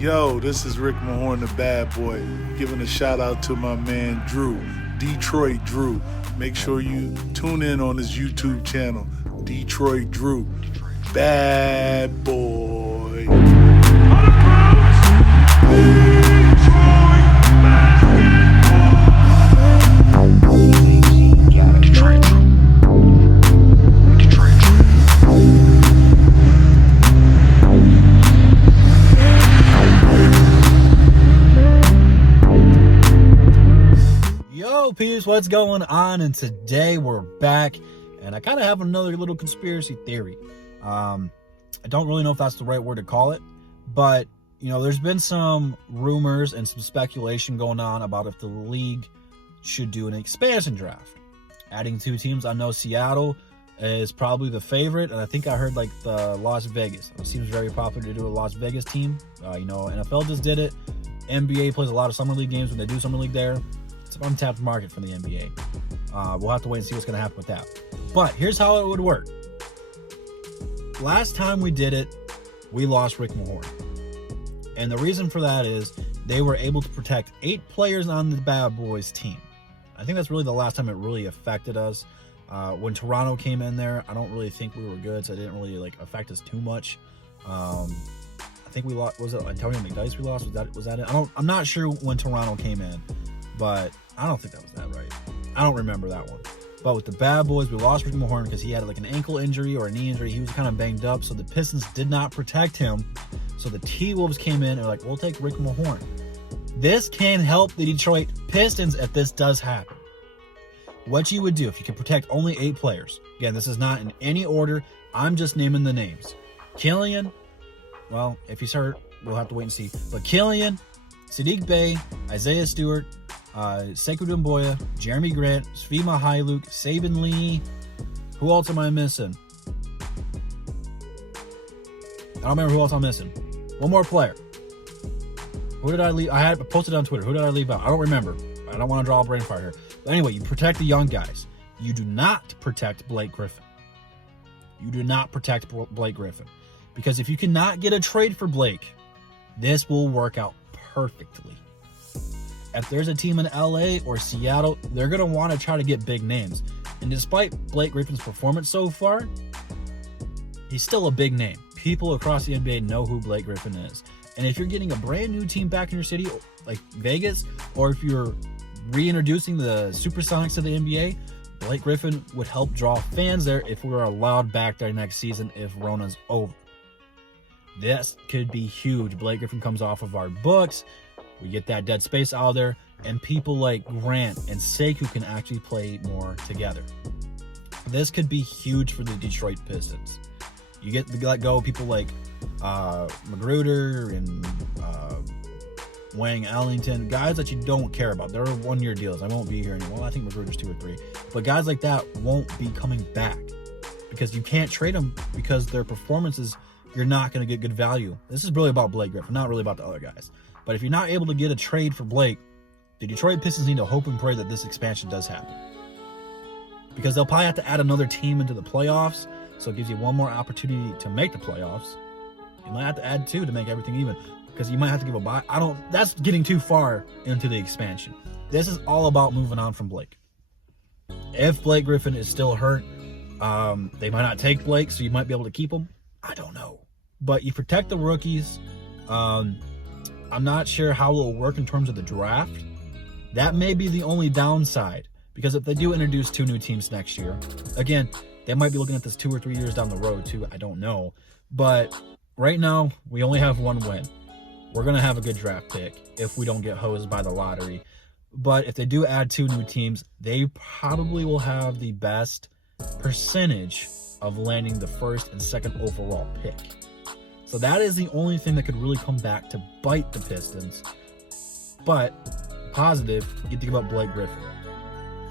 Yo, this is Rick Mahorn, the bad boy, giving a shout out to my man Drew, Detroit Drew. Make sure you tune in on his YouTube channel, Detroit Drew. Bad boy. Yo, peeps, what's going on? And today we're back, and I kind of have another little conspiracy theory. I don't really know if that's the right word to call it, but there's been some rumors and some speculation going on about if the league should do an expansion draft, adding 2 teams. I know Seattle is probably the favorite, and I think I heard like the Las Vegas. It seems very popular to do a Las Vegas team. NFL just did it. NBA plays a lot of summer league games when they do summer league there. It's an untapped market for the NBA. We'll have to wait and see what's going to happen with that. But here's how it would work. Last time we did it, we lost Rick Mahorn. And the reason for that is they were able to protect 8 players on the Bad Boys team. I think that's really the last time it really affected us. When Toronto came in there, I don't really think we were good, so it didn't really affect us too much. I think we lost. Was it Antonio McDyess we lost? Was that it? I'm not sure when Toronto came in, but I don't think that was that right. I don't remember that one. But with the Bad Boys, we lost Rick Mahorn because he had an ankle injury or a knee injury. He was kind of banged up, so the Pistons did not protect him. So the T-Wolves came in and were like, we'll take Rick Mahorn. This can help the Detroit Pistons if this does happen. What you would do if you can protect only 8 players. Again, this is not in any order. I'm just naming the names. Killian, well, if he's hurt, we'll have to wait and see. But Killian, Sadiq Bey, Isaiah Stewart, Sekou Doumbouya, Jeremy Grant, Svi Mykhailiuk, Saben Lee. Who else am I missing? I don't remember who else I'm missing. One more player. Who did I leave? I had posted on Twitter. Who did I leave out? I don't remember. I don't want to draw a brain fire here. But anyway, you protect the young guys. You do not protect Blake Griffin. You do not protect Blake Griffin. Because if you cannot get a trade for Blake, this will work out perfectly. If there's a team in LA or Seattle, they're going to want to try to get big names. And despite Blake Griffin's performance so far, he's still a big name. People across the NBA know who Blake Griffin is. And if you're getting a brand new team back in your city, like Vegas, or if you're reintroducing the Supersonics to the NBA, Blake Griffin would help draw fans there if we were allowed back there next season if Rona's over. This could be huge. Blake Griffin comes off of our books. We get that dead space out of there, and people like Grant and Sekou can actually play more together. This could be huge for the Detroit Pistons. You get to let go of people like Magruder and Wang Ellington, guys that you don't care about. They're 1-year deals. I won't be here anymore. Well, I think Magruder's 2 or 3. But guys like that won't be coming back because you can't trade them because their performances, you're not going to get good value. This is really about Blake Griffin, not really about the other guys. But if you're not able to get a trade for Blake, the Detroit Pistons need to hope and pray that this expansion does happen. Because they'll probably have to add another team into the playoffs, so it gives you one more opportunity to make the playoffs. You might have to add 2 to make everything even, because you might have to give a bye. That's getting too far into the expansion. This is all about moving on from Blake. If Blake Griffin is still hurt, they might not take Blake, so you might be able to keep him. I don't know. But you protect the rookies. I'm not sure how it will work in terms of the draft. That may be the only downside, because if they do introduce 2 new teams next year, again, they might be looking at this 2 or 3 years down the road too. I don't know. But right now, we only have 1 win. We're going to have a good draft pick if we don't get hosed by the lottery. But if they do add 2 new teams, they probably will have the best percentage of landing the 1st and 2nd overall pick. So that is the only thing that could really come back to bite the Pistons. But positive, you think about Blake Griffin,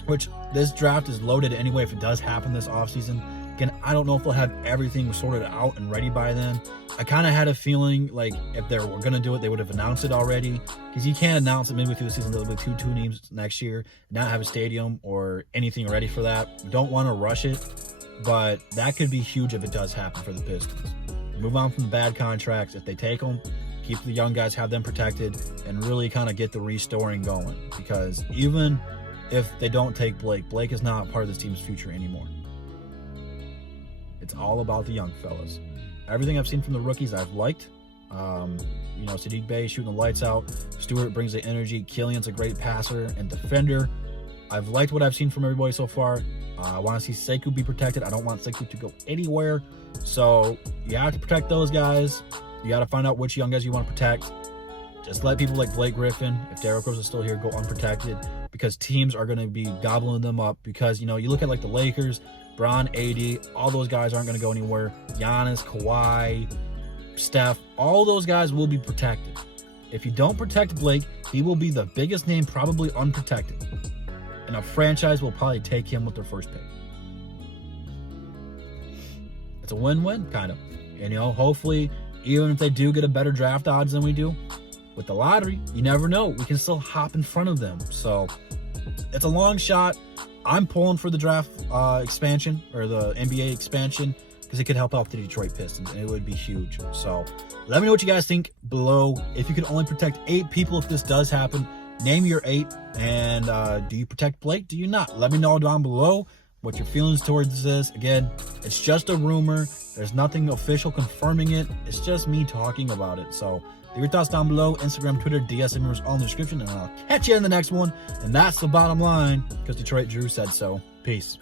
which this draft is loaded anyway if it does happen this offseason. Again, I don't know if they'll have everything sorted out and ready by then. I kind of had a feeling like if they were going to do it, they would have announced it already. Because you can't announce it midway through the season. There'll be two teams next year, not have a stadium or anything ready for that. You don't want to rush it, but that could be huge if it does happen for the Pistons. Move on from the bad contracts. If they take them, keep the young guys, have them protected, and really kind of get the restoring going. Because even if they don't take Blake is not part of this team's future anymore. It's all about the young fellas. Everything I've seen from the rookies I've liked. Sadiq Bey shooting the lights out. Stewart brings the energy. Killian's a great passer and defender. I've liked what I've seen from everybody so far. I want to see Sekou be protected. I don't want Sekou to go anywhere. So you have to protect those guys. You got to find out which young guys you want to protect. Just let people like Blake Griffin, if Derrick Rose is still here, go unprotected, because teams are going to be gobbling them up. Because, you look at like the Lakers, Bron, AD, all those guys aren't going to go anywhere. Giannis, Kawhi, Steph, all those guys will be protected. If you don't protect Blake, he will be the biggest name probably unprotected. And a franchise will probably take him with their first pick. It's a win-win, kind of. And, hopefully, even if they do get a better draft odds than we do, with the lottery, you never know. We can still hop in front of them. So, it's a long shot. I'm pulling for the draft expansion, or the NBA expansion, because it could help out the Detroit Pistons, and it would be huge. So, let me know what you guys think below. If you could only protect 8 people if this does happen, name your 8. And do you protect Blake? Do you not? Let me know down below what your feelings towards this. Again, it's just a rumor. There's nothing official confirming it. It's just me talking about it. So leave your thoughts down below. Instagram, Twitter, DS members all in the description. And I'll catch you in the next one. And that's the bottom line, because Detroit Drew said so. Peace.